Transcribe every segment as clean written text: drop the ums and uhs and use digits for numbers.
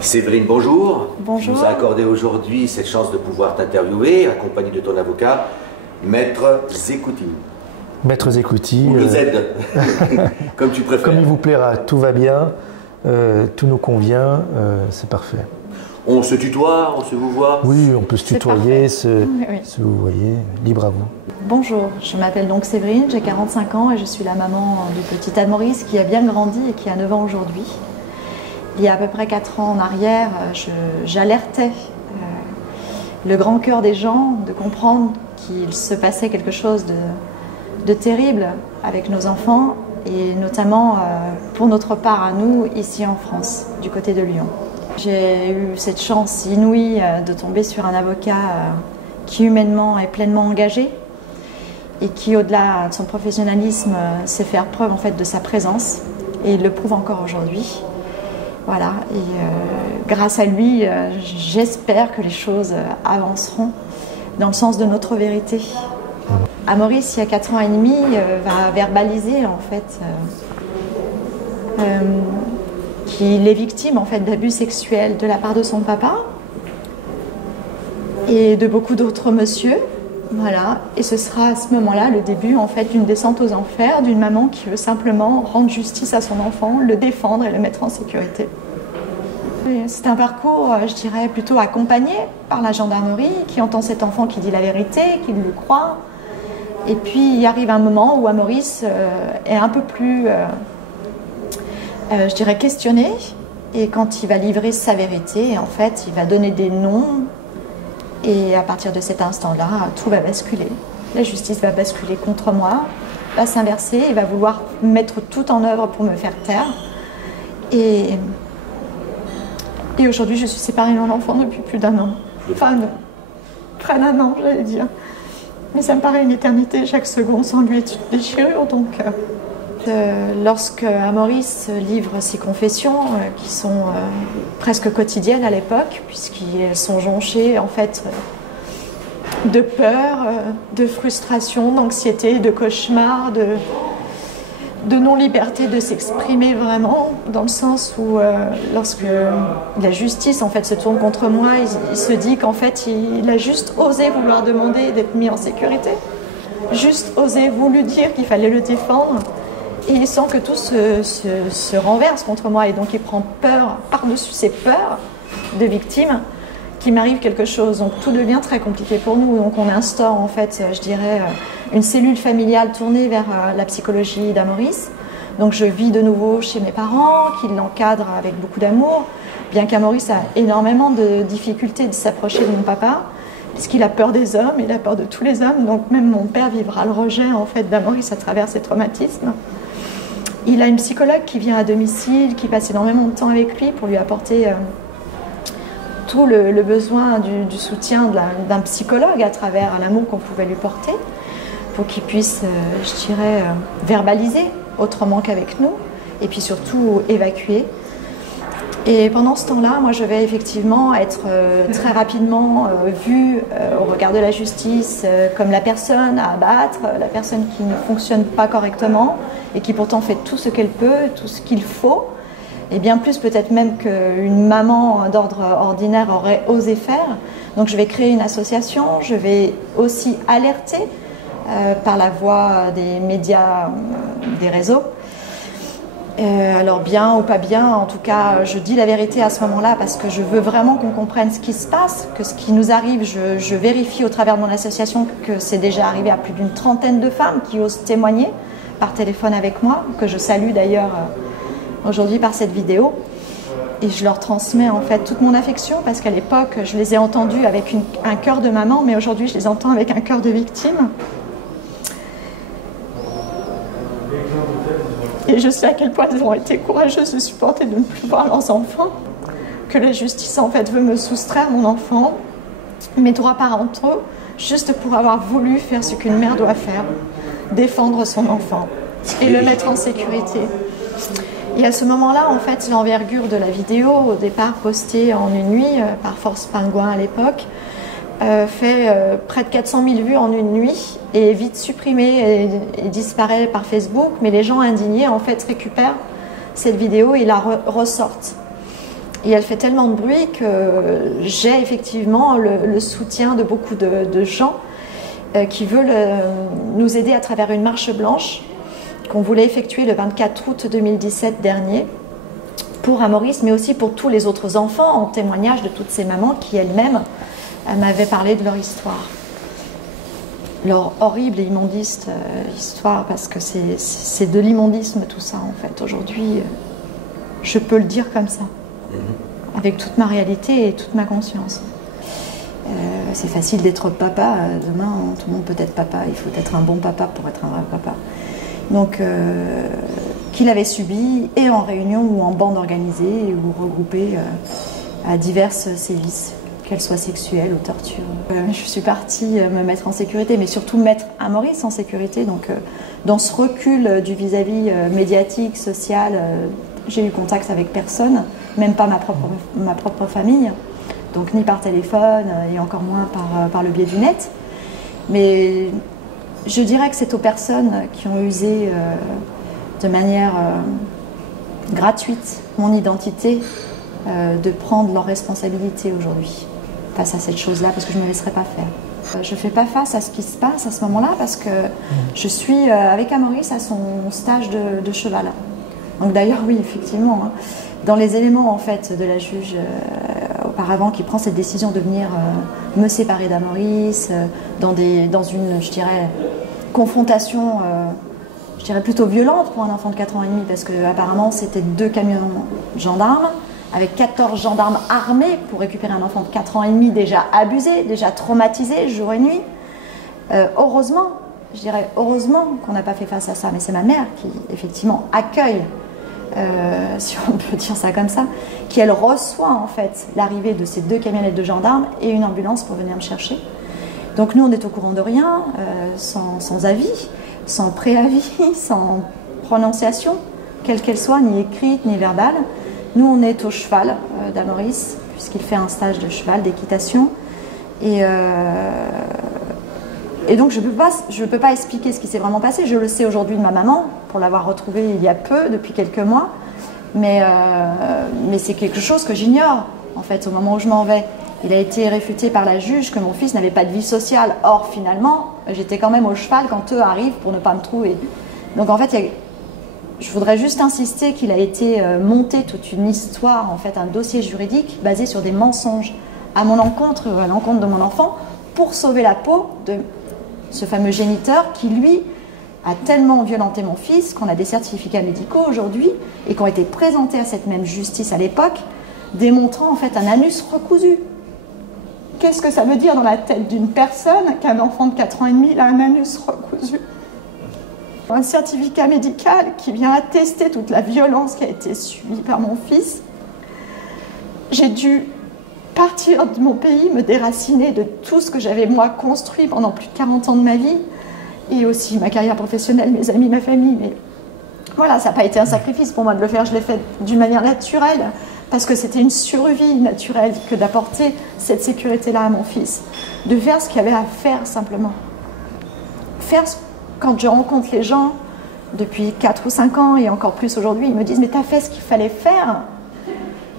Séverine, bonjour. Bonjour. Tu nous as accordé aujourd'hui cette chance de pouvoir t'interviewer, accompagné de ton avocat, Maître Zekouti. Maître Zekouti. Ou le Z, comme tu préfères. Comme il vous plaira, tout va bien, tout nous convient, c'est parfait. On se tutoie, on se vous voit? Oui, on peut se tutoyer, se vous voyez, libre à vous. Bonjour, je m'appelle donc Séverine, j'ai 45 ans et je suis la maman du petit Maurice qui a bien grandi et qui a 9 ans aujourd'hui. Il y a à peu près 4 ans en arrière, j'alertais le grand cœur des gens de comprendre qu'il se passait quelque chose de terrible avec nos enfants et notamment pour notre part à nous ici en France, du côté de Lyon. J'ai eu cette chance inouïe de tomber sur un avocat qui humainement est pleinement engagé et qui, au-delà de son professionnalisme, sait faire preuve en fait de sa présence et il le prouve encore aujourd'hui. Voilà, et grâce à lui, j'espère que les choses avanceront dans le sens de notre vérité. Maurice, il y a 4 ans et demi, va verbaliser en fait qu'il est victime en fait d'abus sexuels de la part de son papa et de beaucoup d'autres messieurs. Voilà, et ce sera à ce moment-là le début en fait d'une descente aux enfers d'une maman qui veut simplement rendre justice à son enfant, le défendre et le mettre en sécurité. C'est un parcours, je dirais, plutôt accompagné par la gendarmerie qui entend cet enfant qui dit la vérité, qui le croit. Et puis il arrive un moment où Maurice est un peu plus, je dirais, questionné. Et quand il va livrer sa vérité, en fait, il va donner des noms. Et à partir de cet instant-là, tout va basculer. La justice va basculer contre moi, va s'inverser, il va vouloir mettre tout en œuvre pour me faire taire. Et aujourd'hui, je suis séparée de mon enfant depuis plus d'1 an. Enfin, près d'1 an, j'allais dire. Mais ça me paraît une éternité, chaque seconde sans lui est une déchirure. Donc, lorsque Maurice livre ses confessions, qui sont presque quotidiennes à l'époque, puisqu'elles sont jonchées en fait de peur, de frustration, d'anxiété, de cauchemar, de non-liberté de s'exprimer vraiment, dans le sens où lorsque la justice en fait se tourne contre moi, il se dit qu'en fait il a juste osé vouloir demander d'être mis en sécurité, juste osé voulu dire qu'il fallait le défendre. Et il sent que tout se renverse contre moi et donc il prend peur, par-dessus ses peurs de victime, qu'il m'arrive quelque chose. Donc tout devient très compliqué pour nous. Donc on instaure en fait, je dirais, une cellule familiale tournée vers la psychologie d'Maurice. Donc je vis de nouveau chez mes parents, qui l'encadrent avec beaucoup d'amour, bien qu'Maurice a énormément de difficultés de s'approcher de mon papa, puisqu'il a peur des hommes, il a peur de tous les hommes. Donc même mon père vivra le rejet en fait d'Maurice à travers ses traumatismes. Il a une psychologue qui vient à domicile, qui passe énormément de temps avec lui pour lui apporter tout le besoin du soutien d'un psychologue à travers l'amour qu'on pouvait lui porter, pour qu'il puisse, je dirais, verbaliser autrement qu'avec nous, et puis surtout évacuer. Et pendant ce temps-là, moi je vais effectivement être très rapidement vue au regard de la justice comme la personne à abattre, la personne qui ne fonctionne pas correctement et qui pourtant fait tout ce qu'elle peut, tout ce qu'il faut, et bien plus peut-être même qu'une maman d'ordre ordinaire aurait osé faire. Donc je vais créer une association, je vais aussi alerter par la voie des médias, des réseaux. Alors bien ou pas bien, en tout cas, je dis la vérité à ce moment-là parce que je veux vraiment qu'on comprenne ce qui se passe, que ce qui nous arrive, je vérifie au travers de mon association que c'est déjà arrivé à plus d'une 30aine de femmes qui osent témoigner par téléphone avec moi, que je salue d'ailleurs aujourd'hui par cette vidéo. Et je leur transmets en fait toute mon affection parce qu'à l'époque, je les ai entendues avec un cœur de maman, mais aujourd'hui, je les entends avec un cœur de victime. Et je sais à quel point elles ont été courageuses de supporter de ne plus voir leurs enfants, que la justice en fait veut me soustraire mon enfant, mes droits parentaux, juste pour avoir voulu faire ce qu'une mère doit faire, défendre son enfant et le mettre en sécurité. Et à ce moment-là, en fait, l'envergure de la vidéo, au départ postée en une nuit par Force Pingouin à l'époque, fait près de 400 000 vues en une nuit et est vite supprimée et disparaît par Facebook, mais les gens indignés en fait récupèrent cette vidéo et la ressortent. Et elle fait tellement de bruit que j'ai effectivement le soutien de beaucoup de gens qui veulent nous aider à travers une marche blanche qu'on voulait effectuer le 24 août 2017 dernier pour Amaury, mais aussi pour tous les autres enfants, en témoignage de toutes ces mamans qui elles-mêmes m'avaient parlé de leur histoire. Leur horrible et immondiste histoire, parce que c'est de l'immondisme tout ça en fait. Aujourd'hui, je peux le dire comme ça, avec toute ma réalité et toute ma conscience. C'est facile d'être papa, demain tout le monde peut être papa, il faut être un bon papa pour être un vrai papa. Donc, qu'il avait subi, et en réunion ou en bande organisée, ou regroupée à diverses sévices, qu'elles soient sexuelles ou tortures. Je suis partie me mettre en sécurité, mais surtout mettre Amaury en sécurité. Donc, dans ce recul du vis-à-vis médiatique, social, j'ai eu contact avec personne, même pas ma propre famille, donc ni par téléphone, et encore moins par le biais du net. Mais je dirais que c'est aux personnes qui ont usé de manière gratuite mon identité de prendre leurs responsabilités aujourd'hui face à cette chose-là, parce que je ne me laisserai pas faire. Je ne fais pas face à ce qui se passe à ce moment-là parce que je suis avec Amaury à son stage de cheval. Donc d'ailleurs, oui, effectivement, hein, dans les éléments en fait de la juge auparavant qui prend cette décision de venir me séparer d'Amaury dans une, je dirais, confrontation, je dirais plutôt violente pour un enfant de 4 ans et demi, parce que apparemment c'était 2 camions gendarmes avec 14 gendarmes armés pour récupérer un enfant de 4 ans et demi déjà abusé, déjà traumatisé jour et nuit. Heureusement, je dirais heureusement qu'on n'a pas fait face à ça, mais c'est ma mère qui effectivement accueille, si on peut dire ça comme ça, qui elle reçoit en fait l'arrivée de ces 2 camionnettes de gendarmes et une ambulance pour venir me chercher. Donc nous on est au courant de rien, sans avis, sans préavis, sans prononciation, quelle qu'elle soit, ni écrite ni verbale. Nous on est au cheval d'Amaury, puisqu'il fait un stage de cheval, d'équitation. Et donc je peux pas expliquer ce qui s'est vraiment passé. Je le sais aujourd'hui de ma maman, pour l'avoir retrouvée il y a peu, depuis quelques mois. Mais c'est quelque chose que j'ignore, en fait, au moment où je m'en vais. Il a été réfuté par la juge que mon fils n'avait pas de vie sociale. Or, finalement, j'étais quand même au cheval quand eux arrivent pour ne pas me trouver. Donc, en fait, je voudrais juste insister qu'il a été monté toute une histoire, en fait, un dossier juridique basé sur des mensonges à mon encontre, à l'encontre de mon enfant, pour sauver la peau de ce fameux géniteur qui, lui, a tellement violenté mon fils qu'on a des certificats médicaux aujourd'hui et qui ont été présentés à cette même justice à l'époque, démontrant en fait un anus recousu. Qu'est-ce que ça veut dire dans la tête d'une personne qu'un enfant de 4 ans et demi a un anus recousu? Un certificat médical qui vient attester toute la violence qui a été subie par mon fils. J'ai dû partir de mon pays, me déraciner de tout ce que j'avais moi construit pendant plus de 40 ans de ma vie, et aussi ma carrière professionnelle, mes amis, ma famille. Mais voilà, ça n'a pas été un sacrifice pour moi de le faire, je l'ai fait d'une manière naturelle, parce que c'était une survie naturelle que d'apporter cette sécurité-là à mon fils, de faire ce qu'il y avait à faire simplement. Quand je rencontre les gens depuis 4 ou 5 ans, et encore plus aujourd'hui, ils me disent « mais t'as fait ce qu'il fallait faire ».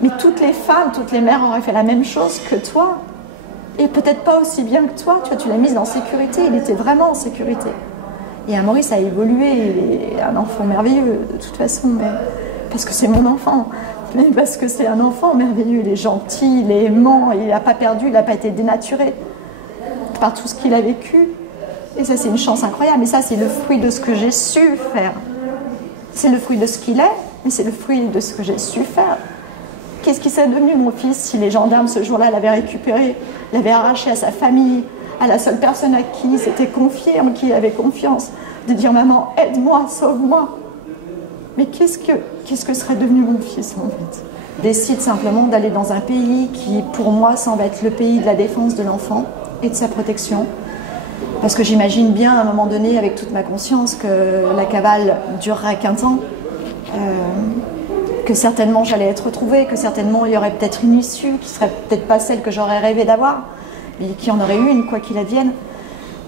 Mais toutes les femmes, toutes les mères auraient fait la même chose que toi. Et peut-être pas aussi bien que toi. Tu l'as mise en sécurité. Il était vraiment en sécurité. Et Amaury a évolué. Il est un enfant merveilleux, de toute façon. Mais parce que c'est mon enfant. Mais parce que c'est un enfant merveilleux. Il est gentil, il est aimant. Il n'a pas perdu, il n'a pas été dénaturé par tout ce qu'il a vécu. Et ça, c'est une chance incroyable. Et ça, c'est le fruit de ce que j'ai su faire. C'est le fruit de ce qu'il est, mais c'est le fruit de ce que j'ai su faire. Qu'est-ce qui serait devenu mon fils si les gendarmes ce jour-là l'avaient récupéré, l'avaient arraché à sa famille, à la seule personne à qui il s'était confié, en qui il avait confiance, de dire « Maman, aide-moi, sauve-moi ». Mais qu'est-ce que serait devenu mon fils en fait? Décide simplement d'aller dans un pays qui, pour moi, semble être le pays de la défense de l'enfant et de sa protection. Parce que j'imagine bien à un moment donné, avec toute ma conscience, que la cavale durera qu'un temps. Que certainement j'allais être retrouvée, que certainement il y aurait peut-être une issue qui serait peut-être pas celle que j'aurais rêvé d'avoir, mais qu'il y en aurait une, quoi qu'il advienne.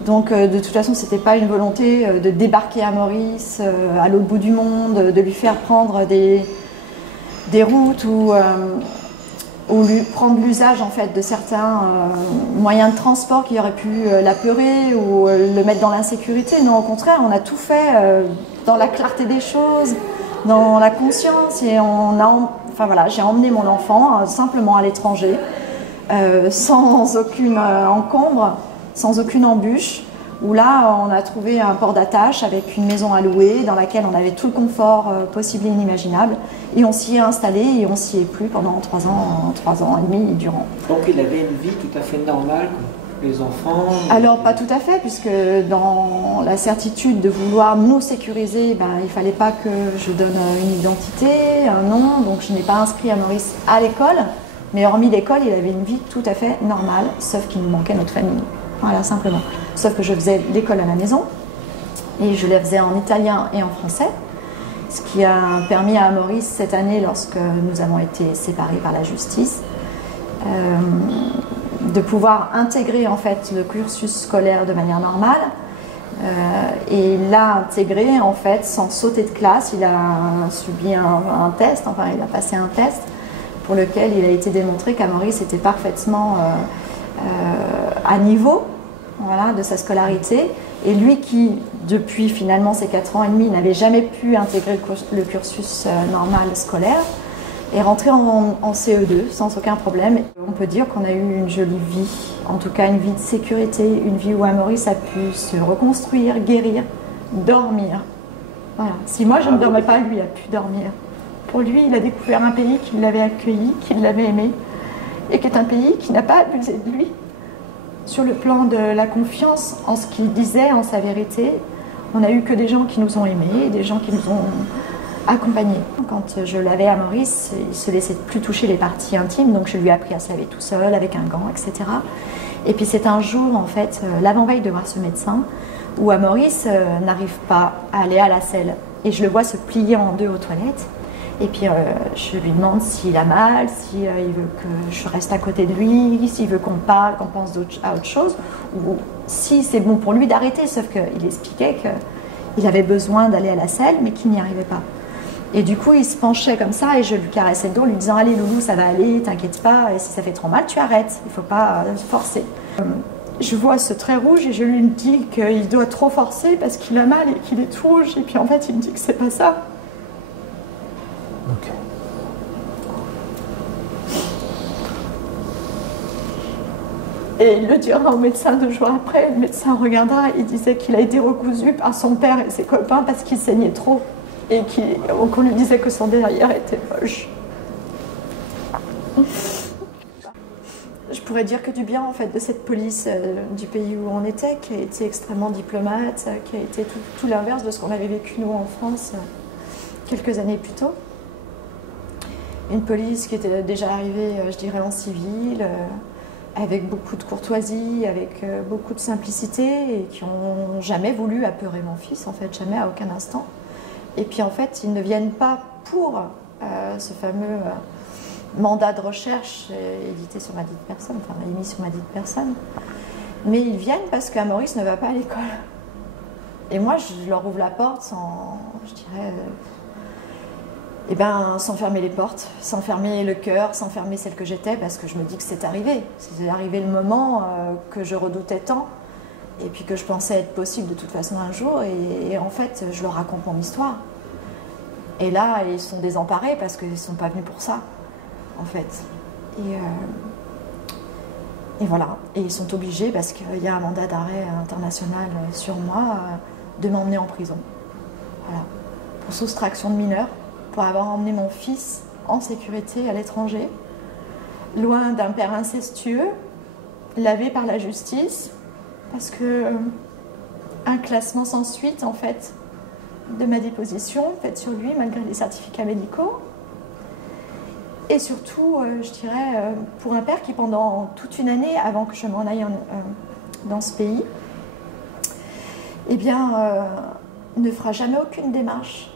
Donc de toute façon, c'était pas une volonté de débarquer à Maurice, à l'autre bout du monde, de lui faire prendre des routes où ou prendre l'usage en fait de certains moyens de transport qui auraient pu l'apeurer ou le mettre dans l'insécurité. Non, au contraire, on a tout fait dans la clarté des choses, dans la conscience, et enfin voilà, j'ai emmené mon enfant simplement à l'étranger, sans aucune encombre, sans aucune embûche, où là on a trouvé un port d'attache avec une maison à louer dans laquelle on avait tout le confort possible et inimaginable, et on s'y est installé et on s'y est plu pendant 3 ans et demi durant. Donc il avait une vie tout à fait normale, les enfants? Alors pas tout à fait, puisque dans la certitude de vouloir nous sécuriser, il ne fallait pas que je donne une identité, un nom, donc je n'ai pas inscrit Maurice à l'école, mais hormis l'école, il avait une vie tout à fait normale, sauf qu'il nous manquait notre famille. Voilà, simplement. Sauf que je faisais l'école à la maison, et je la faisais en italien et en français, ce qui a permis à Maurice cette année, lorsque nous avons été séparés par la justice, de pouvoir intégrer en fait le cursus scolaire de manière normale. Et il l'a intégré en fait sans sauter de classe. Il a subi un test, enfin il a passé un test pour lequel il a été démontré qu'Amaurice était parfaitement à niveau, voilà, de sa scolarité, et lui qui depuis finalement ses 4 ans et demi n'avait jamais pu intégrer le cursus normal scolaire, est rentré en CE2 sans aucun problème. On peut dire qu'on a eu une jolie vie, en tout cas une vie de sécurité, une vie où Maurice a pu se reconstruire, guérir, dormir. Voilà. Si moi je ne dormais pas, lui a pu dormir. Pour lui, il a découvert un pays qui l'avait accueilli, qui l'avait aimé, et qui est un pays qui n'a pas abusé de lui sur le plan de la confiance en ce qu'il disait, en sa vérité. On n'a eu que des gens qui nous ont aimés, des gens qui nous ont accompagnés. Quand je lavais à Maurice, il se laissait plus toucher les parties intimes, donc je lui ai appris à se laver tout seul, avec un gant, etc. Et puis c'est un jour, en fait, l'avant-veille de voir ce médecin, où Maurice n'arrive pas à aller à la selle. Et je le vois se plier en deux aux toilettes. Et puis je lui demande s'il a mal, s'il veut que je reste à côté de lui, s'il veut qu'on parle, qu'on pense à autre chose, ou si c'est bon pour lui d'arrêter. Sauf qu'il expliquait qu'il avait besoin d'aller à la selle, mais qu'il n'y arrivait pas. Et du coup, il se penchait comme ça et je lui caressais le dos, lui disant « Allez Loulou, ça va aller, t'inquiète pas, et si ça fait trop mal, tu arrêtes, il ne faut pas forcer. » Je vois ce trait rouge et je lui dis qu'il doit trop forcer parce qu'il a mal et qu'il est tout rouge. Et puis en fait, il me dit que c'est pas ça. Ok. Et il le dira au médecin 2 jours après. Le médecin regardera et disait qu'il a été recousu par son père et ses copains parce qu'il saignait trop. Et qu'on lui disait que son derrière était moche. Je pourrais dire que du bien en fait de cette police du pays où on était, qui a été extrêmement diplomate, qui a été tout l'inverse de ce qu'on avait vécu nous en France quelques années plus tôt. Une police qui était déjà arrivée, je dirais, en civil, avec beaucoup de courtoisie, avec beaucoup de simplicité, et qui n'ont jamais voulu apeurer mon fils, en fait, jamais, à aucun instant. Et puis en fait, ils ne viennent pas pour ce fameux mandat de recherche édité sur ma dite personne, enfin émis sur ma dite personne, mais ils viennent parce qu'Maurice ne va pas à l'école. Et moi, je leur ouvre la porte sans, je dirais, sans fermer les portes, sans fermer le cœur, sans fermer celle que j'étais, parce que je me dis que c'est arrivé. C'est arrivé le moment que je redoutais tant, et puis que je pensais être possible de toute façon un jour, et en fait, je leur raconte mon histoire. Et là, ils sont désemparés parce qu'ils ne sont pas venus pour ça, en fait. Et voilà. Et ils sont obligés, parce qu'il y a un mandat d'arrêt international sur moi, de m'emmener en prison. Voilà. Pour soustraction de mineurs, pour avoir emmené mon fils en sécurité à l'étranger, loin d'un père incestueux, lavé par la justice, parce que un classement sans suite, en fait, de ma déposition, faite sur lui, malgré les certificats médicaux. Et surtout, je dirais, pour un père qui, pendant toute une année, avant que je m'en aille dans ce pays, ne fera jamais aucune démarche,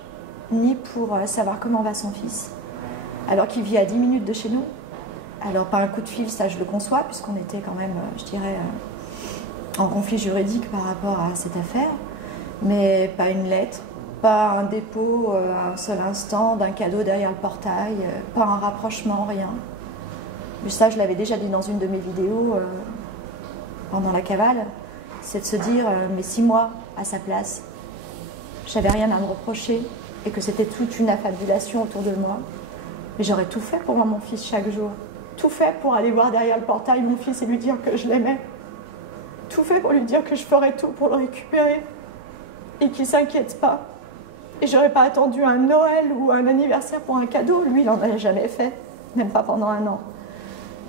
ni pour savoir comment va son fils, alors qu'il vit à 10 minutes de chez nous. Alors, pas un coup de fil, ça je le conçois, puisqu'on était quand même, je dirais, en conflit juridique par rapport à cette affaire, mais pas une lettre, pas un dépôt à un seul instant d'un cadeau derrière le portail, pas un rapprochement, rien. ça je l'avais déjà dit dans une de mes vidéos pendant la cavale, c'est de se dire mais si moi, à sa place, j'avais rien à me reprocher et que c'était toute une affabulation autour de moi, mais j'aurais tout fait pour voir mon fils chaque jour. Tout fait pour aller voir derrière le portail mon fils et lui dire que je l'aimais. Tout fait pour lui dire que je ferais tout pour le récupérer et qu'il ne s'inquiète pas. Et j'aurais pas attendu un Noël ou un anniversaire pour un cadeau. Lui, il n'en a jamais fait, même pas pendant un an.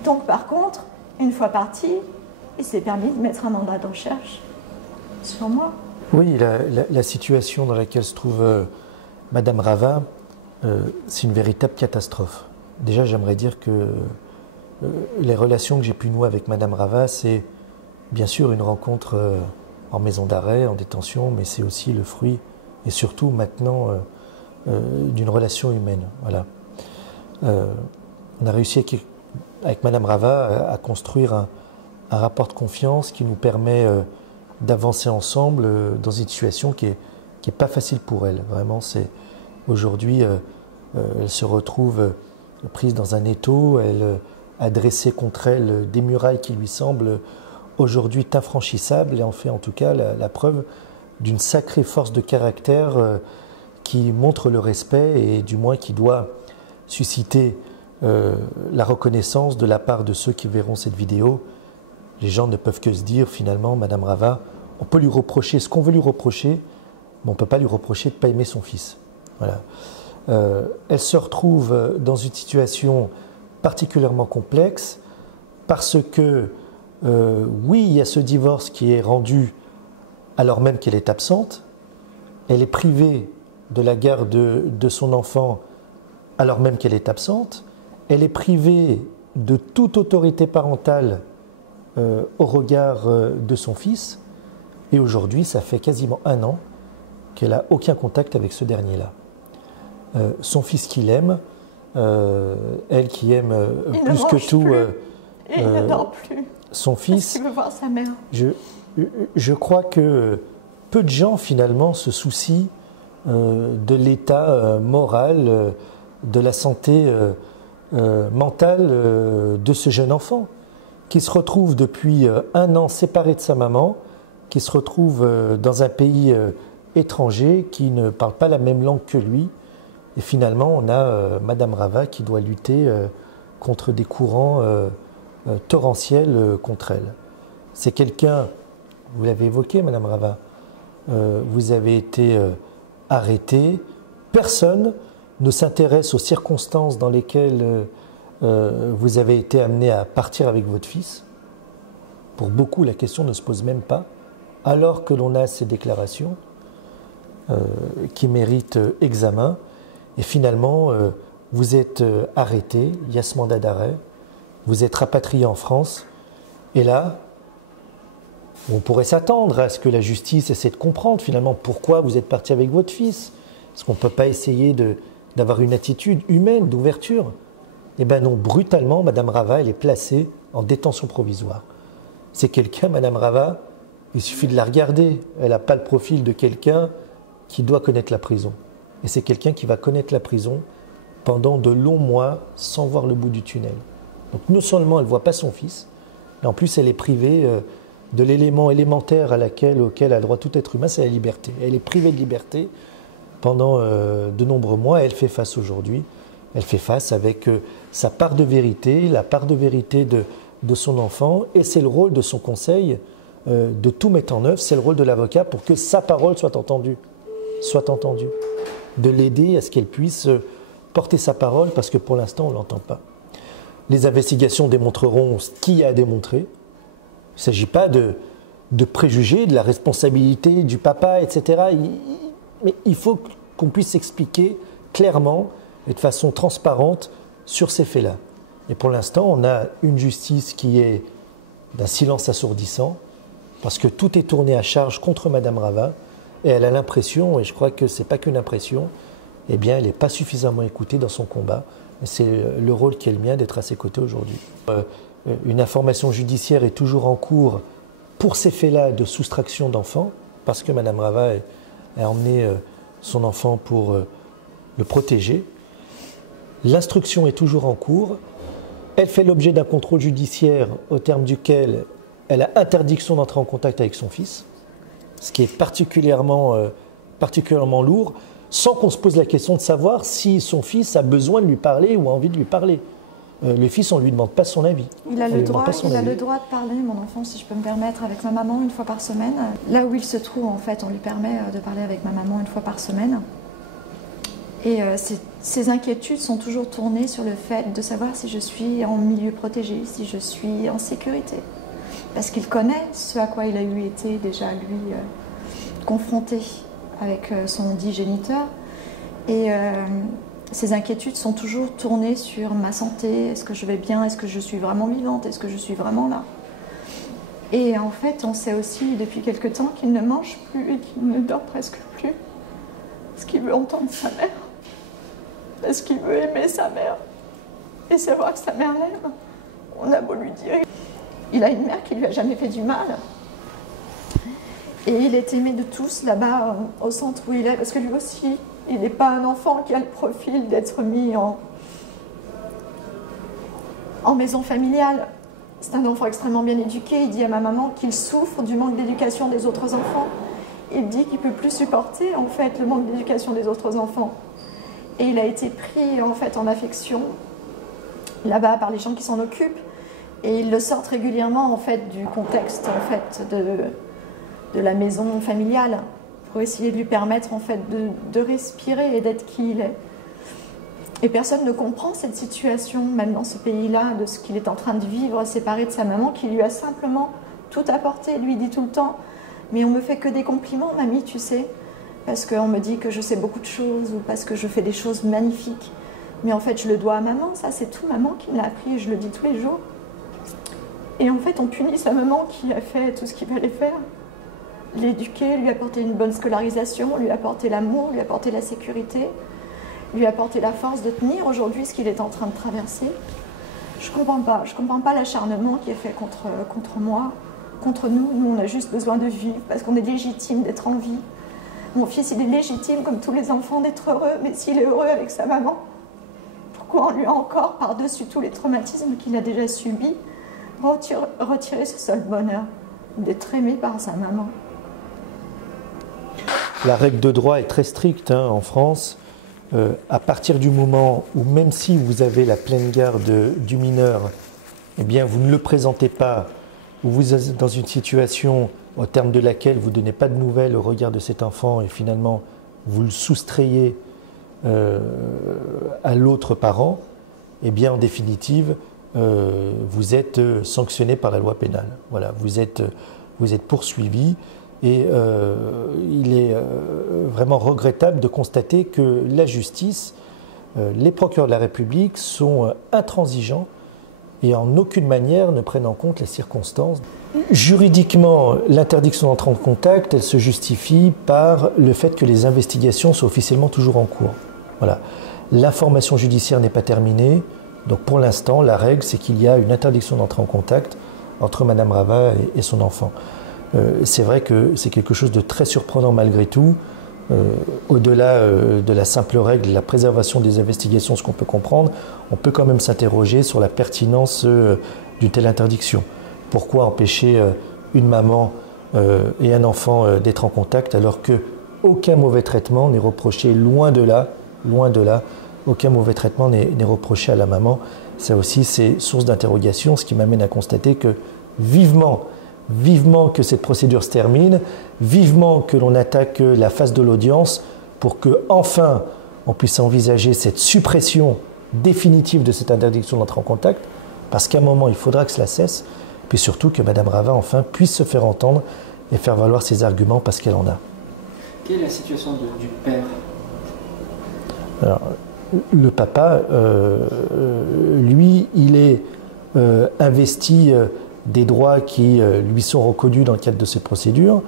Donc par contre, une fois parti, il s'est permis de mettre un mandat de recherche sur moi. Oui, la situation dans laquelle se trouve Madame Rava, c'est une véritable catastrophe. Déjà, j'aimerais dire que les relations que j'ai pu nouer avec Madame Rava, c'est bien sûr une rencontre en maison d'arrêt, en détention, mais c'est aussi le fruit, et surtout maintenant, d'une relation humaine. Voilà. On a réussi avec Madame Rava à construire un rapport de confiance qui nous permet d'avancer ensemble dans une situation qui est pas facile pour elle. Vraiment, c'est aujourd'hui, elle se retrouve prise dans un étau, elle a dressé contre elle des murailles qui lui semblent aujourd'hui infranchissables et en fait en tout cas la preuve d'une sacrée force de caractère qui montre le respect et du moins qui doit susciter la reconnaissance de la part de ceux qui verront cette vidéo. Les gens ne peuvent que se dire finalement, Madame Rava, on peut lui reprocher ce qu'on veut lui reprocher, mais on ne peut pas lui reprocher de ne pas aimer son fils. Voilà. Elle se retrouve dans une situation particulièrement complexe parce que, oui, il y a ce divorce qui est rendu alors même qu'elle est absente, elle est privée de la garde de son enfant alors même qu'elle est absente, elle est privée de toute autorité parentale au regard de son fils, et aujourd'hui, ça fait quasiment un an qu'elle n'a aucun contact avec ce dernier-là. Son fils qui l'aime, elle qui aime plus que tout et il n'adore plus son fils. Parce qu'il veut voir sa mère. Je crois que peu de gens finalement se soucient de l'état moral, de la santé mentale de ce jeune enfant qui se retrouve depuis un an séparé de sa maman, qui se retrouve dans un pays étranger, qui ne parle pas la même langue que lui. Et finalement, on a Madame Rava qui doit lutter contre des courants torrentiels contre elle. C'est quelqu'un, vous l'avez évoqué, Madame Rava, vous avez été arrêtée. Personne ne s'intéresse aux circonstances dans lesquelles vous avez été amené à partir avec votre fils. Pour beaucoup, la question ne se pose même pas, alors que l'on a ces déclarations qui méritent examen. Et finalement, vous êtes arrêté, il y a ce mandat d'arrêt, vous êtes rapatrié en France, et là, on pourrait s'attendre à ce que la justice essaie de comprendre finalement pourquoi vous êtes parti avec votre fils. Est-ce qu'on ne peut pas essayer d'avoir une attitude humaine, d'ouverture? Eh bien non, brutalement, Madame Rava, elle est placée en détention provisoire. C'est quelqu'un, Madame Rava, il suffit de la regarder, elle n'a pas le profil de quelqu'un qui doit connaître la prison. Et c'est quelqu'un qui va connaître la prison pendant de longs mois sans voir le bout du tunnel. Donc non seulement elle ne voit pas son fils, mais en plus elle est privée de l'élément élémentaire auquel a droit tout être humain, c'est la liberté. Elle est privée de liberté pendant de nombreux mois et elle fait face aujourd'hui. Elle fait face avec sa part de vérité, la part de vérité de son enfant, et c'est le rôle de son conseil de tout mettre en œuvre, c'est le rôle de l'avocat pour que sa parole soit entendue, de l'aider à ce qu'elle puisse porter sa parole, parce que pour l'instant on ne l'entend pas. Les investigations démontreront ce qu'il y a à démontrer. Il ne s'agit pas de préjuger de la responsabilité du papa, etc. Mais il faut qu'on puisse s'expliquer clairement et de façon transparente sur ces faits-là. Et pour l'instant, on a une justice qui est d'un silence assourdissant, parce que tout est tourné à charge contre Madame Rava, et elle a l'impression, et je crois que ce n'est pas qu'une impression, eh bien, elle n'est pas suffisamment écoutée dans son combat. Et c'est le rôle qui est le mien d'être à ses côtés aujourd'hui. Une information judiciaire est toujours en cours pour ces faits-là de soustraction d'enfants, parce que Madame Rava a emmené son enfant pour le protéger. L'instruction est toujours en cours. Elle fait l'objet d'un contrôle judiciaire au terme duquel elle a interdiction d'entrer en contact avec son fils, ce qui est particulièrement lourd, sans qu'on se pose la question de savoir si son fils a besoin de lui parler ou a envie de lui parler. Le fils, on ne lui demande pas son avis. Il a le droit de parler, mon enfant, si je peux me permettre, avec ma maman une fois par semaine. Là où il se trouve, en fait, on lui permet de parler avec ma maman une fois par semaine. Et ses inquiétudes sont toujours tournées sur le fait de savoir si je suis en milieu protégé, si je suis en sécurité. Parce qu'il connaît ce à quoi il a été déjà, lui, confronté avec son dit géniteur. Et ces inquiétudes sont toujours tournées sur ma santé. Est-ce que je vais bien? Est-ce que je suis vraiment vivante? Est-ce que je suis vraiment là? Et en fait, on sait aussi depuis quelque temps qu'il ne mange plus et qu'il ne dort presque plus. Parce qu'il veut entendre sa mère. Parce qu'il veut aimer sa mère. Et savoir que sa mère l'aime. On a beau lui dire. Il a une mère qui lui a jamais fait du mal. Et il est aimé de tous là-bas, au centre où il est. Parce que lui aussi, il n'est pas un enfant qui a le profil d'être mis en maison familiale. C'est un enfant extrêmement bien éduqué. Il dit à ma maman qu'il souffre du manque d'éducation des autres enfants. Il dit qu'il ne peut plus supporter en fait le manque d'éducation des autres enfants. Et il a été pris en fait en affection là-bas par les gens qui s'en occupent. Et ils le sortent régulièrement en fait du contexte en fait de la maison familiale pour essayer de lui permettre en fait de respirer et d'être qui il est. Et personne ne comprend cette situation, même dans ce pays-là, de ce qu'il est en train de vivre, séparé de sa maman, qui lui a simplement tout apporté. Lui dit tout le temps, mais on me fait que des compliments, mamie, tu sais, parce qu'on me dit que je sais beaucoup de choses ou parce que je fais des choses magnifiques. Mais en fait, je le dois à maman, ça c'est tout maman qui me l'a appris et je le dis tous les jours. Et en fait, on punit sa maman qui a fait tout ce qu'il fallait faire. L'éduquer, lui apporter une bonne scolarisation, lui apporter l'amour, lui apporter la sécurité, lui apporter la force de tenir aujourd'hui ce qu'il est en train de traverser. Je comprends pas l'acharnement qui est fait contre moi, contre nous. Nous, on a juste besoin de vivre parce qu'on est légitime d'être en vie. Mon fils, il est légitime comme tous les enfants d'être heureux, mais s'il est heureux avec sa maman, pourquoi on lui a encore, par-dessus tous les traumatismes qu'il a déjà subis, retirer ce seul bonheur d'être aimé par sa maman? La règle de droit est très stricte en France. À partir du moment où, même si vous avez la pleine garde du mineur, eh bien, vous ne le présentez pas, ou vous êtes dans une situation au terme de laquelle vous ne donnez pas de nouvelles au regard de cet enfant et finalement vous le soustrayez à l'autre parent, eh bien, en définitive, vous êtes sanctionné par la loi pénale. Voilà, vous êtes poursuivi. Et il est vraiment regrettable de constater que la justice, les procureurs de la République sont intransigeants et en aucune manière ne prennent en compte les circonstances. Juridiquement, l'interdiction d'entrer en contact, elle se justifie par le fait que les investigations sont officiellement toujours en cours. Voilà. L'information judiciaire n'est pas terminée, donc pour l'instant, la règle, c'est qu'il y a une interdiction d'entrer en contact entre Madame Rava et son enfant. C'est vrai que c'est quelque chose de très surprenant malgré tout. Au-delà de la simple règle de la préservation des investigations, ce qu'on peut comprendre, on peut quand même s'interroger sur la pertinence d'une telle interdiction. Pourquoi empêcher une maman et un enfant d'être en contact alors qu'aucun mauvais traitement n'est reproché, loin de là, aucun mauvais traitement n'est reproché à la maman. Ça aussi, c'est source d'interrogation, ce qui m'amène à constater que vivement que cette procédure se termine, vivement que l'on attaque la phase de l'audience pour que enfin on puisse envisager cette suppression définitive de cette interdiction d'entrer en contact, parce qu'à un moment il faudra que cela cesse, puis surtout que Madame Rava enfin puisse se faire entendre et faire valoir ses arguments parce qu'elle en a. Quelle est la situation du père? Alors, le papa, lui, il est investi des droits qui lui sont reconnus dans le cadre de ces procédures.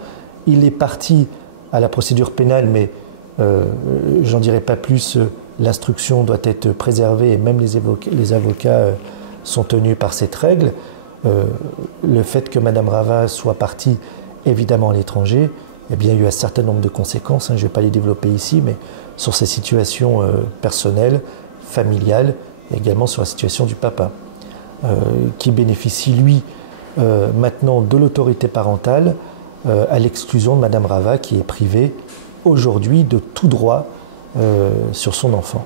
Il est parti à la procédure pénale, mais j'en dirai pas plus. L'instruction doit être préservée et même les avocats sont tenus par cette règle. Le fait que Madame Rava soit partie évidemment à l'étranger, eh bien, il y a eu un certain nombre de conséquences, je ne vais pas les développer ici, mais sur sa situation personnelle, familiale, et également sur la situation du papa. qui bénéficie, lui, maintenant de l'autorité parentale, à l'exclusion de Madame Rava, qui est privée aujourd'hui de tout droit sur son enfant.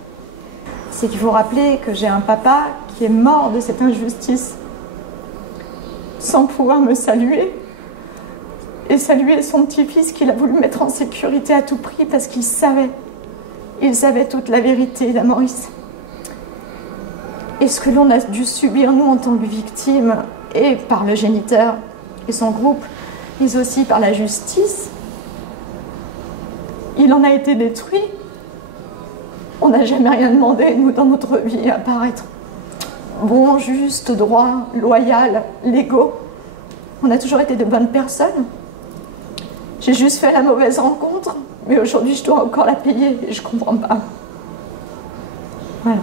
C'est qu'il faut rappeler que j'ai un papa qui est mort de cette injustice, sans pouvoir me saluer, et saluer son petit-fils qu'il a voulu mettre en sécurité à tout prix parce qu'il savait toute la vérité d'Amaurice. Et ce que l'on a dû subir, nous, en tant que victimes, et par le géniteur et son groupe, mais aussi par la justice, il en a été détruit. On n'a jamais rien demandé, nous, dans notre vie, à part être bon, juste, droit, loyal, légaux. On a toujours été de bonnes personnes. J'ai juste fait la mauvaise rencontre, mais aujourd'hui, je dois encore la payer et je ne comprends pas. Voilà.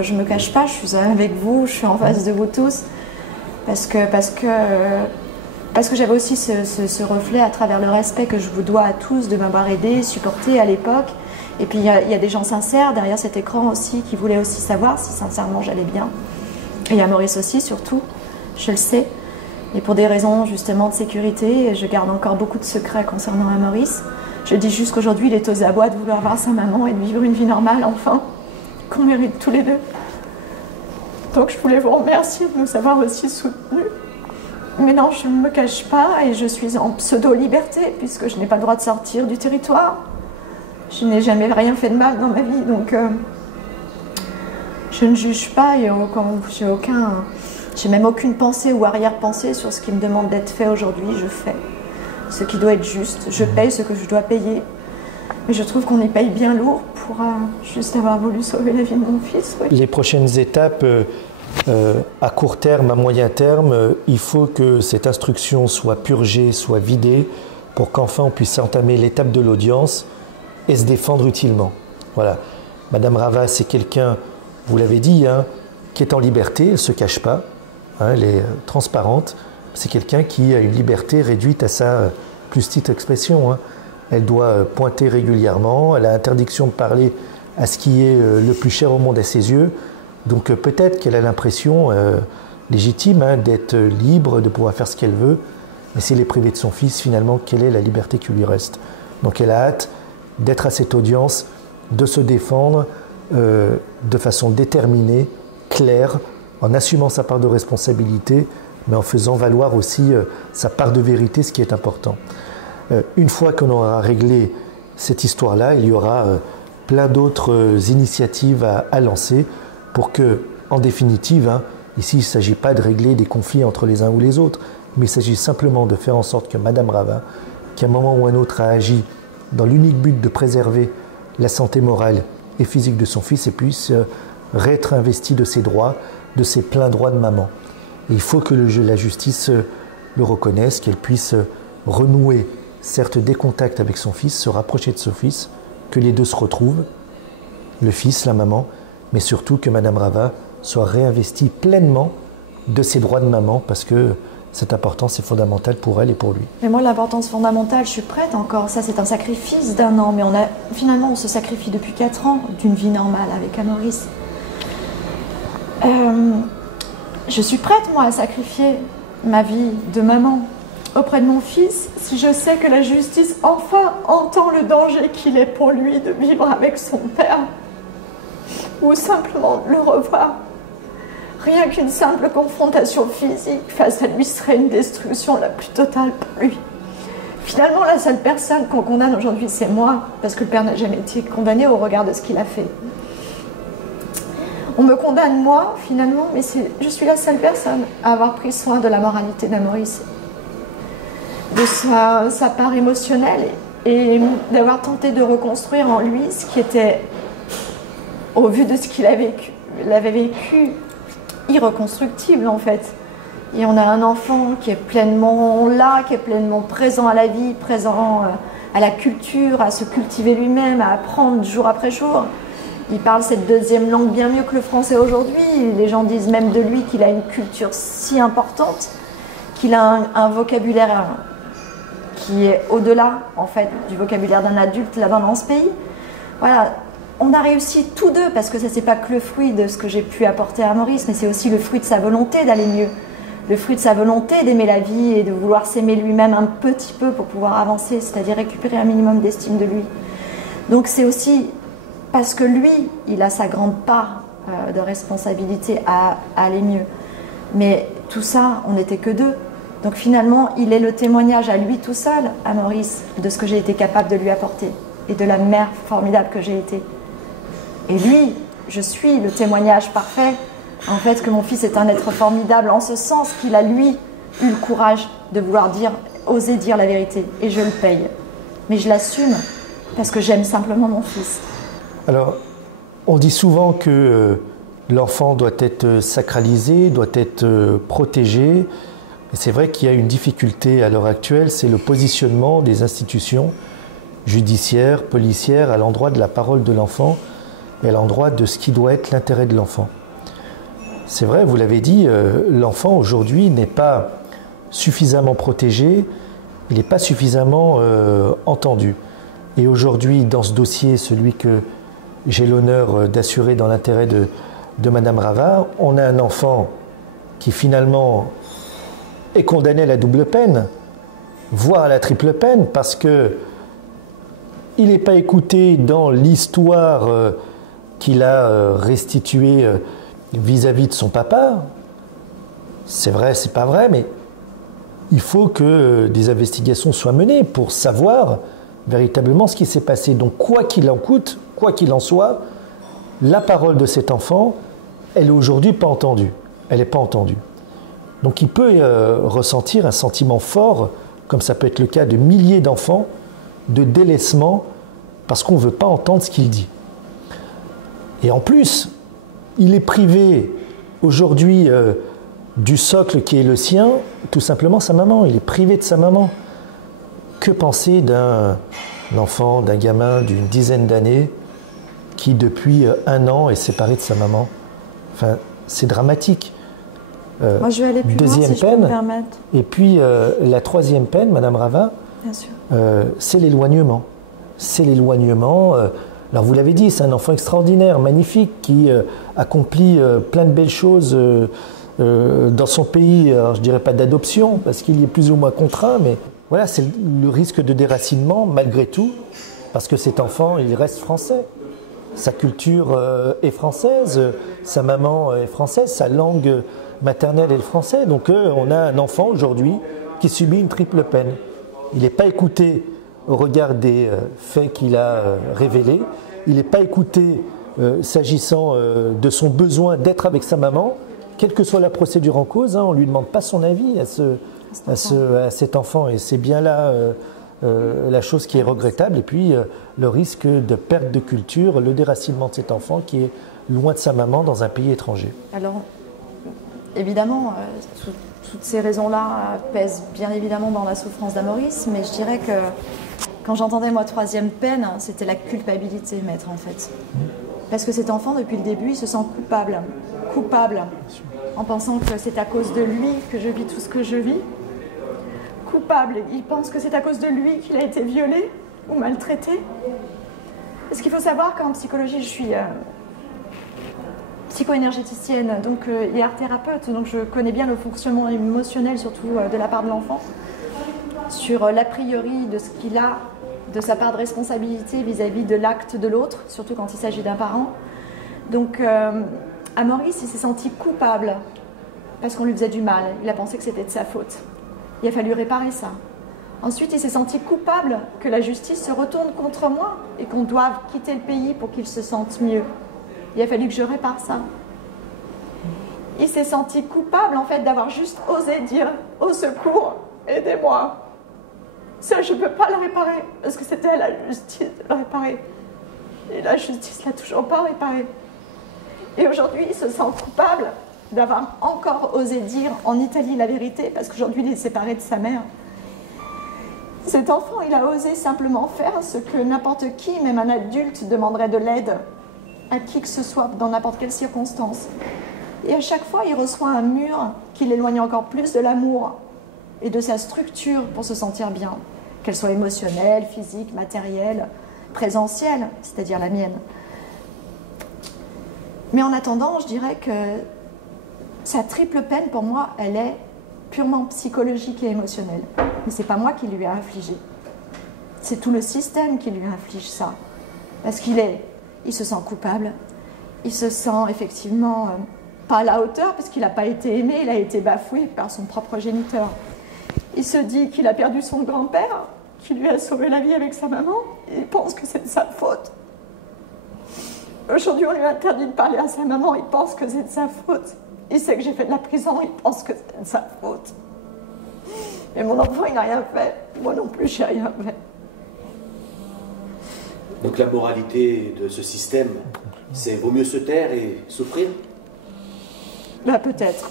Je ne me cache pas, je suis avec vous, je suis en face de vous tous, parce que j'avais aussi ce reflet à travers le respect que je vous dois à tous de m'avoir aidé, supporté à l'époque. Et puis il y a des gens sincères derrière cet écran aussi qui voulaient aussi savoir si sincèrement j'allais bien. Et il y a Maurice aussi surtout, je le sais. Et pour des raisons justement de sécurité, je garde encore beaucoup de secrets concernant Maurice. Je dis juste qu'aujourd'hui il est aux abois de vouloir voir sa maman et de vivre une vie normale enfin, qu'on mérite tous les deux. Donc je voulais vous remercier de nous avoir aussi soutenus. Mais non, je ne me cache pas et je suis en pseudo-liberté puisque je n'ai pas le droit de sortir du territoire. Je n'ai jamais rien fait de mal dans ma vie, donc je ne juge pas et j'ai même aucune pensée ou arrière-pensée sur ce qui me demande d'être fait aujourd'hui. Je fais ce qui doit être juste, je paye ce que je dois payer. Mais je trouve qu'on y paye bien lourd pour juste avoir voulu sauver la vie de mon fils. Oui. Les prochaines étapes, à court terme, à moyen terme, il faut que cette instruction soit purgée, soit vidée, pour qu'enfin on puisse entamer l'étape de l'audience et se défendre utilement. Voilà. Madame Rava, c'est quelqu'un, vous l'avez dit, hein, qui est en liberté, elle ne se cache pas, hein, elle est transparente. C'est quelqu'un qui a une liberté réduite à sa plus petite expression. Hein. Elle doit pointer régulièrement, elle a interdiction de parler à ce qui est le plus cher au monde à ses yeux. Donc peut-être qu'elle a l'impression légitime hein, d'être libre, de pouvoir faire ce qu'elle veut, mais s'il est privé de son fils, finalement, quelle est la liberté qui lui reste? Donc elle a hâte d'être à cette audience, de se défendre de façon déterminée, claire, en assumant sa part de responsabilité, mais en faisant valoir aussi sa part de vérité, ce qui est important. Une fois qu'on aura réglé cette histoire-là, il y aura plein d'autres initiatives à lancer pour que, en définitive, hein, ici il ne s'agit pas de régler des conflits entre les uns ou les autres, mais il s'agit simplement de faire en sorte que Madame Rava, qui à un moment ou un autre a agi dans l'unique but de préserver la santé morale et physique de son fils, et puisse être investie de ses droits, de ses pleins droits de maman. Et il faut que la justice le reconnaisse, qu'elle puisse renouer certes des contacts avec son fils, se rapprocher de son fils, que les deux se retrouvent, le fils, la maman, mais surtout que Madame Rava soit réinvestie pleinement de ses droits de maman, parce que cette importance est fondamentale pour elle et pour lui. Mais moi, l'importance fondamentale, je suis prête encore. Ça, c'est un sacrifice d'1 an, mais finalement, on se sacrifie depuis 4 ans d'une vie normale avec Maurice. Je suis prête, moi, à sacrifier ma vie de maman auprès de mon fils, si je sais que la justice enfin entend le danger qu'il est pour lui de vivre avec son père, ou simplement de le revoir. Rien qu'une simple confrontation physique face à lui serait une destruction la plus totale pour lui. Finalement, la seule personne qu'on condamne aujourd'hui, c'est moi, parce que le père n'a jamais été condamné au regard de ce qu'il a fait. On me condamne moi, finalement, mais je suis la seule personne à avoir pris soin de la moralité d'Amaurice, de sa part émotionnelle, et d'avoir tenté de reconstruire en lui ce qui était, au vu de ce qu'il avait vécu, irreconstructible en fait. Et on a un enfant qui est pleinement là, qui est pleinement présent à la vie, présent à la culture, à se cultiver lui-même, à apprendre jour après jour. Il parle cette deuxième langue bien mieux que le français aujourd'hui. Les gens disent même de lui qu'il a une culture si importante, qu'il a un vocabulaire qui est au-delà en fait du vocabulaire d'un adulte là-bas dans ce pays. Voilà, on a réussi tous deux, parce que ça c'est pas que le fruit de ce que j'ai pu apporter à Maurice, mais c'est aussi le fruit de sa volonté d'aller mieux, le fruit de sa volonté d'aimer la vie et de vouloir s'aimer lui-même un petit peu pour pouvoir avancer, c'est-à-dire récupérer un minimum d'estime de lui. Donc c'est aussi parce que lui, il a sa grande part de responsabilité à aller mieux. Mais tout ça, on n'était que deux. Donc finalement, il est le témoignage à lui tout seul, à Maurice, de ce que j'ai été capable de lui apporter et de la mère formidable que j'ai été. Et lui, je suis le témoignage parfait, en fait, que mon fils est un être formidable, en ce sens qu'il a, lui, eu le courage de vouloir dire, oser dire la vérité. Et je le paye. Mais je l'assume, parce que j'aime simplement mon fils. Alors, on dit souvent que l'enfant doit être sacralisé, doit être protégé. Et c'est vrai qu'il y a une difficulté à l'heure actuelle, c'est le positionnement des institutions judiciaires, policières, à l'endroit de la parole de l'enfant et à l'endroit de ce qui doit être l'intérêt de l'enfant. C'est vrai, vous l'avez dit, l'enfant aujourd'hui n'est pas suffisamment protégé, il n'est pas suffisamment entendu. Et aujourd'hui, dans ce dossier, celui que j'ai l'honneur d'assurer dans l'intérêt de Madame Rava, on a un enfant qui finalement est condamné à la double peine, voire à la triple peine, parce que il n'est pas écouté dans l'histoire qu'il a restituée vis-à-vis de son papa. C'est vrai, c'est pas vrai, mais il faut que des investigations soient menées pour savoir véritablement ce qui s'est passé. Donc quoi qu'il en coûte, quoi qu'il en soit, la parole de cet enfant, elle est aujourd'hui pas entendue. Elle n'est pas entendue. Donc il peut ressentir un sentiment fort, comme ça peut être le cas de milliers d'enfants, de délaissement, parce qu'on ne veut pas entendre ce qu'il dit. Et en plus, il est privé aujourd'hui du socle qui est le sien, tout simplement sa maman. Il est privé de sa maman. Que penser d'un enfant, d'un gamin d'une dizaine d'années qui depuis 1 an est séparé de sa maman? Enfin, c'est dramatique. Moi, je vais aller plus deuxième loin, si peine, je peux me permettre. Et puis la troisième peine, Madame Rava, c'est l'éloignement. C'est l'éloignement. Alors vous l'avez dit, c'est un enfant extraordinaire, magnifique, qui accomplit plein de belles choses dans son pays. Alors je dirais pas d'adoption, parce qu'il y est plus ou moins contraint, mais voilà, c'est le risque de déracinement malgré tout, parce que cet enfant, il reste français. Sa culture est française, sa maman est française, sa langue maternelle est le français. Donc on a un enfant aujourd'hui qui subit une triple peine. Il n'est pas écouté au regard des faits qu'il a révélés. Il n'est pas écouté s'agissant de son besoin d'être avec sa maman, quelle que soit la procédure en cause. On ne lui demande pas son avis à cet enfant. Et c'est bien là la chose qui est regrettable. Et puis le risque de perte de culture, le déracinement de cet enfant qui est loin de sa maman dans un pays étranger. Alors, évidemment, toutes ces raisons-là pèsent bien évidemment dans la souffrance d'Amaurice, mais je dirais que quand j'entendais moi troisième peine, c'était la culpabilité, maître, en fait. Parce que cet enfant, depuis le début, il se sent coupable, en pensant que c'est à cause de lui que je vis tout ce que je vis. Coupable, il pense que c'est à cause de lui qu'il a été violé ou maltraité. Parce qu'il faut savoir qu'en psychologie, je suis psycho-énergéticienne, donc et art-thérapeute, donc je connais bien le fonctionnement émotionnel, surtout de la part de l'enfant, sur l'a priori de ce qu'il a, de sa part de responsabilité vis-à-vis de l'acte de l'autre, surtout quand il s'agit d'un parent. Donc, Amaurice, il s'est senti coupable parce qu'on lui faisait du mal. Il a pensé que c'était de sa faute. Il a fallu réparer ça. Ensuite, il s'est senti coupable que la justice se retourne contre moi et qu'on doive quitter le pays pour qu'il se sente mieux. Il a fallu que je répare ça. Il s'est senti coupable, en fait, d'avoir juste osé dire « Au secours, aidez-moi ». Ça, je ne peux pas le réparer, parce que c'était à la justice de le réparer. Et la justice ne l'a toujours pas réparé. Et aujourd'hui, il se sent coupable d'avoir encore osé dire en Italie la vérité, parce qu'aujourd'hui, il est séparé de sa mère. Cet enfant, il a osé simplement faire ce que n'importe qui, même un adulte, demanderait de l'aide à qui que ce soit, dans n'importe quelle circonstance. Et à chaque fois, il reçoit un mur qui l'éloigne encore plus de l'amour et de sa structure pour se sentir bien, qu'elle soit émotionnelle, physique, matérielle, présentielle, c'est-à-dire la mienne. Mais en attendant, je dirais que sa triple peine, pour moi, elle est purement psychologique et émotionnelle. Mais c'est pas moi qui lui ai infligé. C'est tout le système qui lui inflige ça. Parce qu'il se sent coupable. Il se sent effectivement pas à la hauteur, parce qu'il n'a pas été aimé, il a été bafoué par son propre géniteur. Il se dit qu'il a perdu son grand-père, qui lui a sauvé la vie avec sa maman, et il pense que c'est de sa faute. Aujourd'hui, on lui a interdit de parler à sa maman, il pense que c'est de sa faute. Il sait que j'ai fait de la prison, il pense que c'est de sa faute. Mais mon enfant, il n'a rien fait. Moi non plus, j'ai rien fait. Donc la moralité de ce système, c'est vaut mieux se taire et souffrir? Là, peut-être.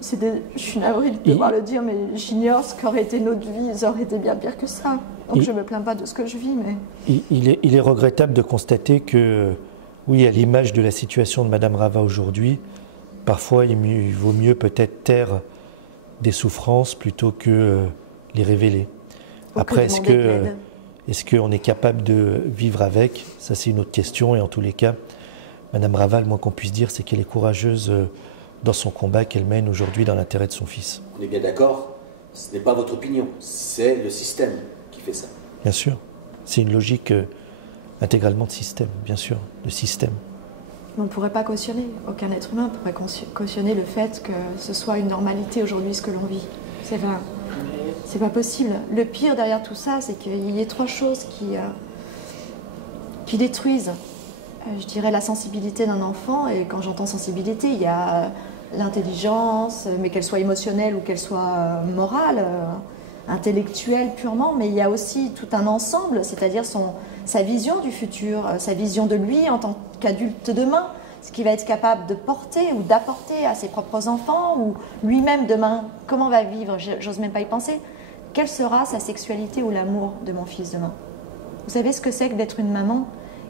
Je suis navrée de devoir le dire, mais j'ignore ce qu'aurait été notre vie. Ça aurait été bien pire que ça. Donc je ne me plains pas de ce que je vis, mais... Il est regrettable de constater que, oui, à l'image de la situation de Madame Rava aujourd'hui, parfois il vaut mieux peut-être taire des souffrances plutôt que les révéler. Après, est-ce qu'on est capable de vivre avec? Ça, c'est une autre question. Et en tous les cas, Madame Rava, le moins qu'on puisse dire, c'est qu'elle est courageuse dans son combat qu'elle mène aujourd'hui dans l'intérêt de son fils. On est bien d'accord, ce n'est pas votre opinion, c'est le système qui fait ça. Bien sûr, c'est une logique intégralement de système, bien sûr, de système. On ne pourrait pas cautionner, aucun être humain pourrait cautionner le fait que ce soit une normalité aujourd'hui ce que l'on vit. C'est vrai. C'est pas possible. Le pire derrière tout ça, c'est qu'il y ait trois choses qui détruisent, je dirais, la sensibilité d'un enfant. Et quand j'entends sensibilité, il y a l'intelligence, mais qu'elle soit émotionnelle ou qu'elle soit morale, intellectuelle purement, mais il y a aussi tout un ensemble, c'est-à-dire sa vision du futur, sa vision de lui en tant qu'adulte demain, ce qu'il va être capable de porter ou d'apporter à ses propres enfants, ou lui-même demain, comment va vivre, j'ose même pas y penser. Quelle sera sa sexualité ou l'amour de mon fils demain? Vous savez ce que c'est que d'être une maman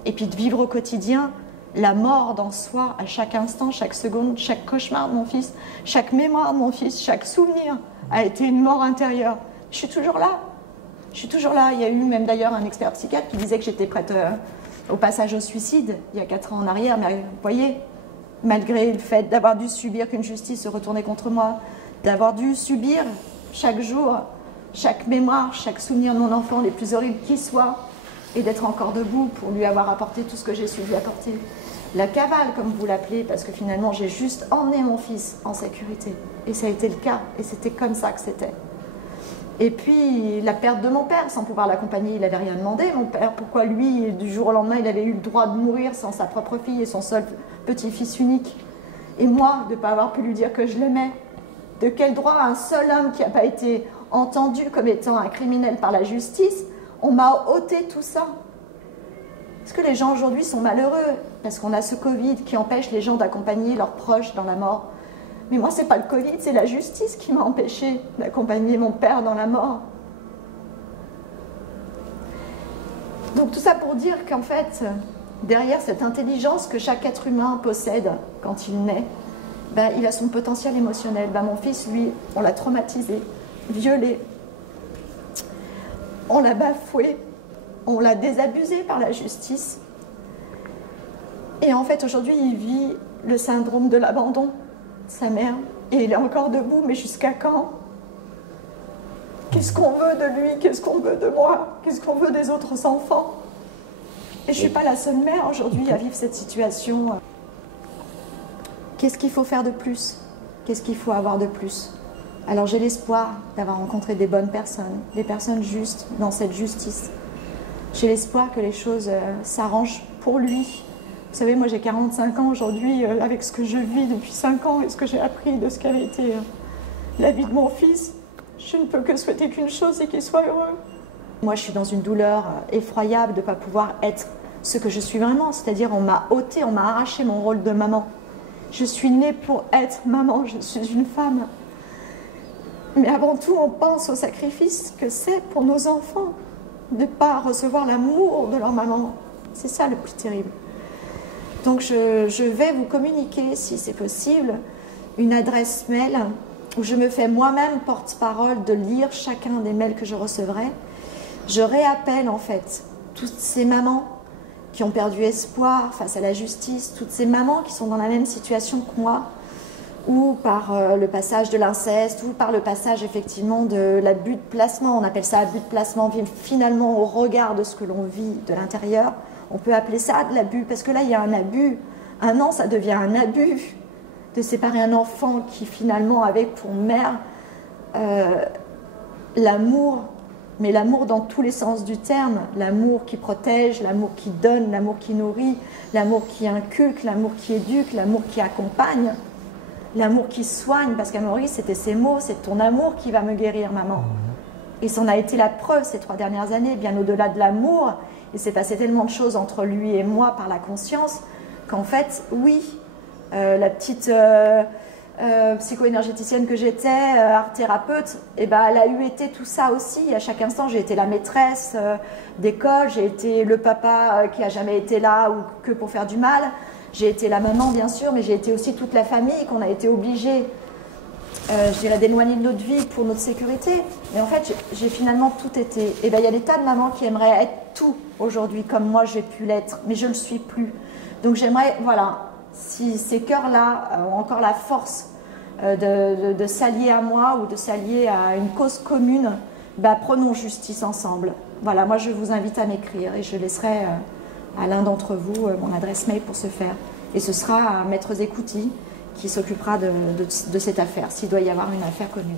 et puis de vivre au quotidien la mort dans soi à chaque instant, chaque seconde, chaque cauchemar de mon fils, chaque mémoire de mon fils, chaque souvenir a été une mort intérieure. Je suis toujours là. Je suis toujours là. Il y a eu même d'ailleurs un expert psychiatre qui disait que j'étais prête au passage au suicide il y a 4 ans en arrière. Mais vous voyez, malgré le fait d'avoir dû subir qu'une justice se retournait contre moi, d'avoir dû subir chaque jour, chaque mémoire, chaque souvenir de mon enfant, les plus horribles qui soient, et d'être encore debout pour lui avoir apporté tout ce que j'ai su lui apporter. La cavale, comme vous l'appelez, parce que finalement j'ai juste emmené mon fils en sécurité. Et ça a été le cas, et c'était comme ça que c'était. Et puis la perte de mon père, sans pouvoir l'accompagner, il n'avait rien demandé, mon père. Pourquoi lui, du jour au lendemain, il avait eu le droit de mourir sans sa propre fille et son seul petit-fils unique? Et moi, de ne pas avoir pu lui dire que je l'aimais? De quel droit un seul homme qui n'a pas été entendu comme étant un criminel par la justice, on m'a ôté tout ça? Est-ce que les gens aujourd'hui sont malheureux parce qu'on a ce Covid qui empêche les gens d'accompagner leurs proches dans la mort? Mais moi, ce n'est pas le Covid, c'est la justice qui m'a empêché d'accompagner mon père dans la mort. Donc tout ça pour dire qu'en fait, derrière cette intelligence que chaque être humain possède quand il naît, ben, il a son potentiel émotionnel. Ben, mon fils, lui, on l'a traumatisé, violé, on l'a bafoué, on l'a désabusé par la justice. Et en fait, aujourd'hui, il vit le syndrome de l'abandon de sa mère. Et il est encore debout, mais jusqu'à quand? Qu'est-ce qu'on veut de lui? Qu'est-ce qu'on veut de moi? Qu'est-ce qu'on veut des autres enfants? Et je ne suis pas la seule mère aujourd'hui à vivre cette situation. Qu'est-ce qu'il faut faire de plus? Qu'est-ce qu'il faut avoir de plus? Alors j'ai l'espoir d'avoir rencontré des bonnes personnes, des personnes justes dans cette justice. J'ai l'espoir que les choses s'arrangent pour lui. Vous savez, moi j'ai 45 ans aujourd'hui, avec ce que je vis depuis 5 ans et ce que j'ai appris de ce qu'avait été la vie de mon fils, je ne peux que souhaiter qu'une chose, c'est qu'il soit heureux. Moi je suis dans une douleur effroyable de ne pas pouvoir être ce que je suis vraiment, c'est-à-dire on m'a ôté, on m'a arraché mon rôle de maman. Je suis née pour être maman, je suis une femme. Mais avant tout, on pense au sacrifice que c'est pour nos enfants de ne pas recevoir l'amour de leur maman. C'est ça le plus terrible. Donc je vais vous communiquer, si c'est possible, une adresse mail où je me fais moi-même porte-parole de lire chacun des mails que je recevrai. Je réappelle en fait toutes ces mamans qui ont perdu espoir face à la justice, toutes ces mamans qui sont dans la même situation que moi, ou par le passage de l'inceste, ou par le passage effectivement de l'abus de placement, on appelle ça abus de placement, finalement au regard de ce que l'on vit de l'intérieur, on peut appeler ça de l'abus, parce que là il y a un abus, un an ça devient un abus, de séparer un enfant qui finalement avait pour mère l'amour, mais l'amour dans tous les sens du terme, l'amour qui protège, l'amour qui donne, l'amour qui nourrit, l'amour qui inculque, l'amour qui éduque, l'amour qui accompagne, l'amour qui soigne, parce qu'à Maurice c'était ces mots, c'est ton amour qui va me guérir maman. Et ça en a été la preuve ces 3 dernières années, bien au-delà de l'amour, il s'est passé tellement de choses entre lui et moi par la conscience, qu'en fait, oui, la petite psycho-énergéticienne que j'étais, art thérapeute, eh ben, elle a eu été tout ça aussi. À chaque instant, j'ai été la maîtresse d'école, j'ai été le papa qui a jamais été là ou que pour faire du mal. J'ai été la maman, bien sûr, mais j'ai été aussi toute la famille qu'on a été obligés, je dirais, d'éloigner de notre vie pour notre sécurité. Et en fait, j'ai finalement tout été. Et ben, il y a des tas de mamans qui aimeraient être tout aujourd'hui, comme moi j'ai pu l'être, mais je ne le suis plus. Donc j'aimerais, voilà, si ces cœurs-là ont encore la force de s'allier à moi ou de s'allier à une cause commune, bah, prenons justice ensemble. Voilà, moi je vous invite à m'écrire et je laisserai à l'un d'entre vous mon adresse mail pour ce faire. Et ce sera à Maître Zekouti qui s'occupera de cette affaire, s'il doit y avoir une affaire commune.